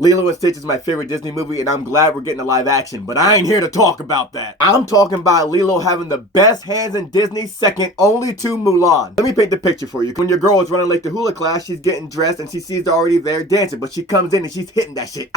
Lilo and Stitch is my favorite Disney movie, and I'm glad we're getting a live action, but I ain't here to talk about that. I'm talking about Lilo having the best hands in Disney, second only to Mulan. Let me paint the picture for you. When your girl is running late to hula class, she's getting dressed and she sees her already there dancing, but she comes in and she's hitting that shit.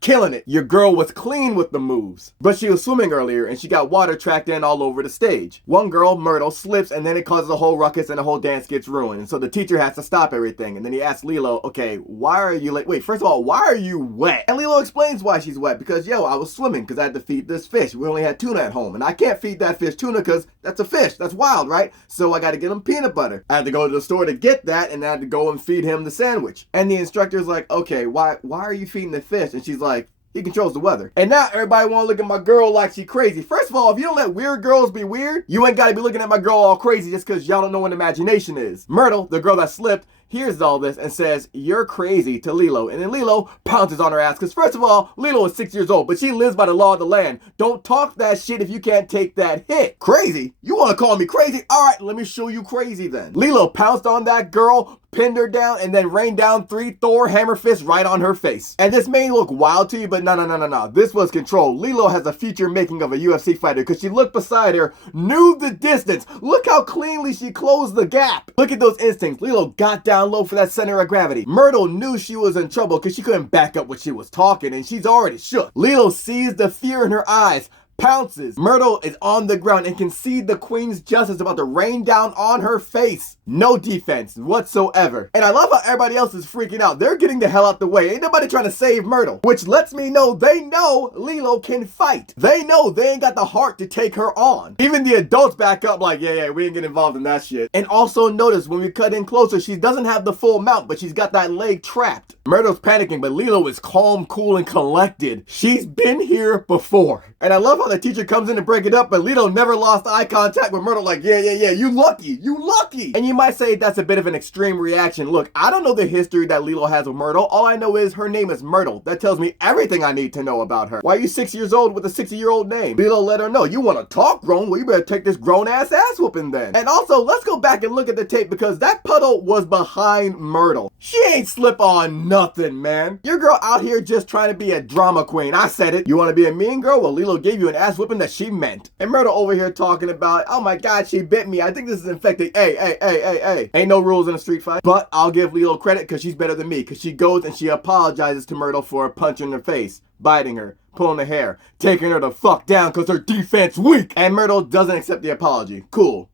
Killing it. Your girl was clean with the moves. But she was swimming earlier and she got water tracked in all over the stage. One girl, Myrtle, slips and then it causes a whole ruckus and the whole dance gets ruined. And so the teacher has to stop everything. And then he asks Lilo, okay, why are you late? Wait, first of all, why are you wet? And Lilo explains why she's wet. Because, yo, I was swimming because I had to feed this fish. We only had tuna at home. And I can't feed that fish tuna because that's a fish. That's wild, right? So I got to get him peanut butter. I had to go to the store to get that and I had to go and feed him the sandwich. And the instructor's like, okay, why are you feeding the fish? And she's like, he controls the weather. And now everybody want to look at my girl like she crazy. First of all, if you don't let weird girls be weird, you ain't got to be looking at my girl all crazy just because y'all don't know what imagination is. Myrtle, the girl that slipped, hears all this and says, you're crazy to Lilo. And then Lilo pounces on her ass because first of all, Lilo is 6 years old, but she lives by the law of the land. Don't talk that shit if you can't take that hit. Crazy? You want to call me crazy? All right, let me show you crazy then. Lilo pounced on that girl, pinned her down, and then rained down 3 Thor hammer fists right on her face. And this may look wild to you, but no. This was controlled. Lilo has a future making of a UFC fighter because she looked beside her, knew the distance. Look how cleanly she closed the gap. Look at those instincts. Lilo got down low for that center of gravity. Myrtle knew she was in trouble because she couldn't back up what she was talking, and she's already shook. Lilo sees the fear in her eyes, pounces. Myrtle is on the ground and can see the queen's justice about to rain down on her face. No defense whatsoever. And I love how everybody else is freaking out. They're getting the hell out the way. Ain't nobody trying to save Myrtle. Which lets me know they know Lilo can fight. They know they ain't got the heart to take her on. Even the adults back up like, yeah, we ain't get involved in that shit. And also notice when we cut in closer, she doesn't have the full mount, but she's got that leg trapped. Myrtle's panicking, but Lilo is calm, cool, and collected. She's been here before. And I love how the teacher comes in to break it up, but Lilo never lost eye contact with Myrtle like, yeah, you lucky. And you might say that's a bit of an extreme reaction. Look, I don't know the history that Lilo has with Myrtle. All I know is her name is Myrtle. That tells me everything I need to know about her. Why are you 6 years old with a 60-year-old name? Lilo let her know, you want to talk grown? Well, you better take this grown-ass ass whooping then. And also, let's go back and look at the tape because that puddle was behind Myrtle. She ain't slip on nothing, man. Your girl out here just trying to be a drama queen. I said it. You want to be a mean girl? Well, Lilo gave you an ass whooping that she meant. And Myrtle over here talking about, oh my God, she bit me. I think this is infected. Hey. Ain't no rules in a street fight. But I'll give Lilo credit because she's better than me. Because she goes and she apologizes to Myrtle for a punch in her face, biting her, pulling her hair, taking her the fuck down because her defense weak. And Myrtle doesn't accept the apology. Cool.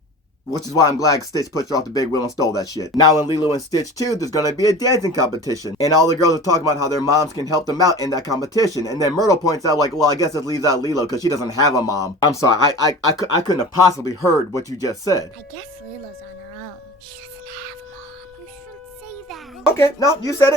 Which is why I'm glad Stitch pushed her off the big wheel and stole that shit. Now in Lilo and Stitch 2, there's gonna be a dancing competition. And all the girls are talking about how their moms can help them out in that competition. And then Myrtle points out like, well, I guess it leaves out Lilo because she doesn't have a mom. I'm sorry, I couldn't have possibly heard what you just said. I guess Lilo's on her own. She doesn't have a mom. You shouldn't say that. Okay, no, you said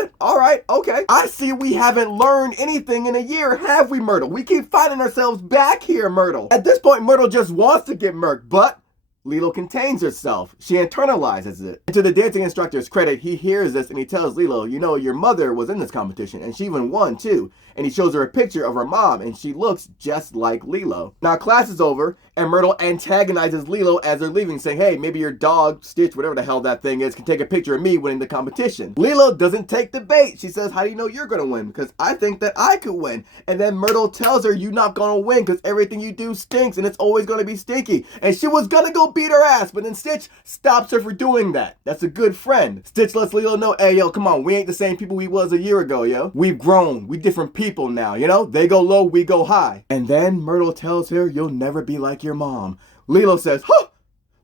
it. All right, okay. I see we haven't learned anything in a year, have we, Myrtle? We keep finding ourselves back here, Myrtle. At this point, Myrtle just wants to get murked, but Lilo contains herself. She internalizes it. And to the dancing instructor's credit, he hears this and he tells Lilo, you know, your mother was in this competition and she even won too. And he shows her a picture of her mom and she looks just like Lilo. Now class is over and Myrtle antagonizes Lilo as they're leaving, saying, hey, maybe your dog, Stitch, whatever the hell that thing is, can take a picture of me winning the competition. Lilo doesn't take the bait. She says, how do you know you're gonna win? Because I think that I could win. And then Myrtle tells her, you're not gonna win because everything you do stinks and it's always gonna be stinky. And she was gonna go beat her ass, but then Stitch stops her for doing that. That's a good friend. Stitch lets Lilo know, hey, yo, come on, we ain't the same people we was a year ago, yo. We've grown. We different people now, you know? They go low, we go high. And then Myrtle tells her, you'll never be like your mom. Lilo says, huh!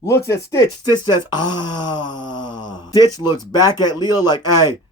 Looks at Stitch. Stitch says, ah. Stitch looks back at Lilo like, hey,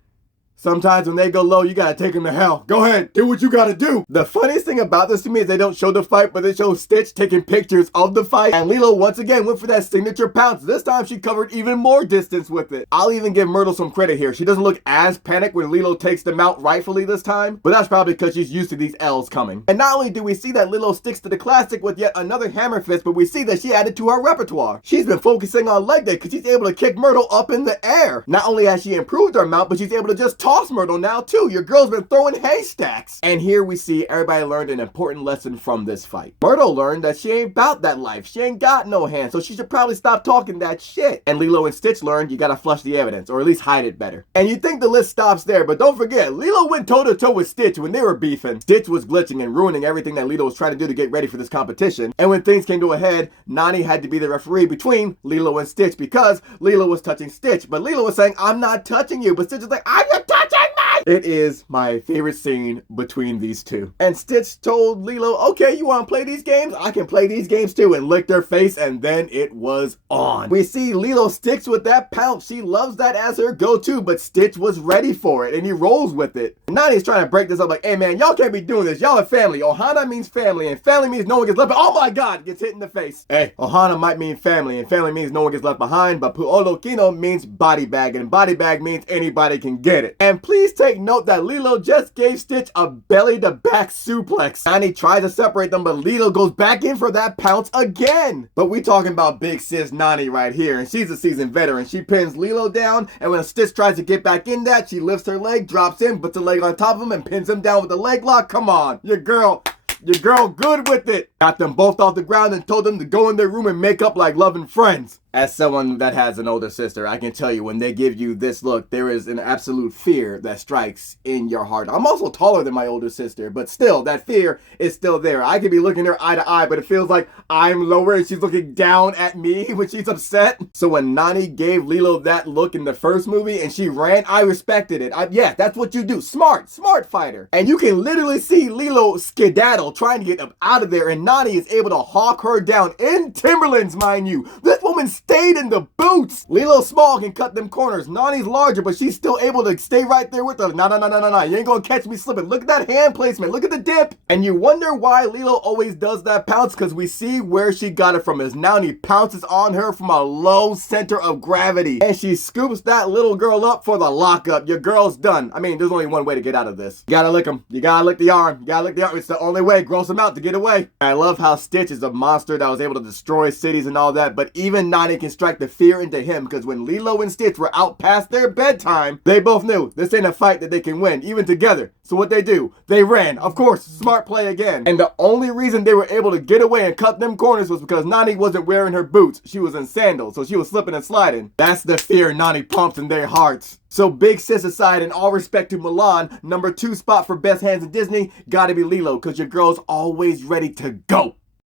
sometimes when they go low, you gotta take them to hell. Go ahead, do what you gotta do. The funniest thing about this to me is they don't show the fight, but they show Stitch taking pictures of the fight. And Lilo once again went for that signature pounce. This time she covered even more distance with it. I'll even give Myrtle some credit here. She doesn't look as panicked when Lilo takes the mount rightfully this time, but that's probably because she's used to these L's coming. And not only do we see that Lilo sticks to the classic with yet another hammer fist, but we see that she added to her repertoire. She's been focusing on leg day because she's able to kick Myrtle up in the air. Not only has she improved her mount, but she's able to just toss Myrtle now too. Your girl's been throwing haystacks. And here we see everybody learned an important lesson from this fight. Myrtle learned that she ain't about that life. She ain't got no hands, so she should probably stop talking that shit. And Lilo and Stitch learned you gotta flush the evidence, or at least hide it better. And you think the list stops there, but don't forget, Lilo went toe-to-toe with Stitch when they were beefing. Stitch was glitching and ruining everything that Lilo was trying to do to get ready for this competition. And when things came to a head, Nani had to be the referee between Lilo and Stitch because Lilo was touching Stitch. But Lilo was saying, I'm not touching you. But Stitch was like, are you touching me? It is my favorite scene between these two. And Stitch told Lilo, okay, you want to play these games? I can play these games too, and licked her face, and then it was on. We see Lilo sticks with that pounce. She loves that as her go-to, but Stitch was ready for it, and he rolls with it. Nani's trying to break this up like, hey man, y'all can't be doing this. Y'all are family. Ohana means family, and family means no one gets left behind. Oh my God, gets hit in the face. Hey, Ohana might mean family, and family means no one gets left behind, but Pu'olo Kino means body bag, and body bag means anybody can get it. And please take note that Lilo just gave Stitch a belly-to-back suplex. Nani tries to separate them, but Lilo goes back in for that pounce again. But we talking about big sis Nani right here, and she's a seasoned veteran. She pins Lilo down, and when Stitch tries to get back in that, she lifts her leg, drops in, puts her leg on top of him, and pins him down with a leg lock. Come on, your girl good with it. Got them both off the ground and told them to go in their room and make up like loving friends. As someone that has an older sister, I can tell you when they give you this look, there is an absolute fear that strikes in your heart. I'm also taller than my older sister, but still, that fear is still there. I could be looking her eye to eye, but it feels like I'm lower and she's looking down at me when she's upset. So when Nani gave Lilo that look in the first movie and she ran, I respected it. Yeah, that's what you do. Smart fighter. And you can literally see Lilo skedaddle trying to get up out of there, and Nani is able to hawk her down in Timberlands, mind you. This woman stayed in the boots. Lilo small can cut them corners. Nani's larger, but she's still able to stay right there with her. No. You ain't gonna catch me slipping. Look at that hand placement. Look at the dip. And you wonder why Lilo always does that pounce, because we see where she got it from. Is Nani pounces on her from a low center of gravity, and she scoops that little girl up for the lockup. Your girl's done. I mean, there's only one way to get out of this. You gotta lick him. You gotta lick the arm. You gotta lick the arm. It's the only way. Gross him out to get away. I love how Stitch is a monster that was able to destroy cities and all that, but even Nani can strike the fear into him, because when Lilo and Stitch were out past their bedtime, they both knew this ain't a fight that they can win, even together. So what they do? They ran. Of course, smart play again. And the only reason they were able to get away and cut them corners was because Nani wasn't wearing her boots. She was in sandals, so she was slipping and sliding. That's the fear Nani pumps in their hearts. So big sis aside, in all respect to Mulan, number 2 spot for best hands in Disney gotta be Lilo, because your girl's always ready to go.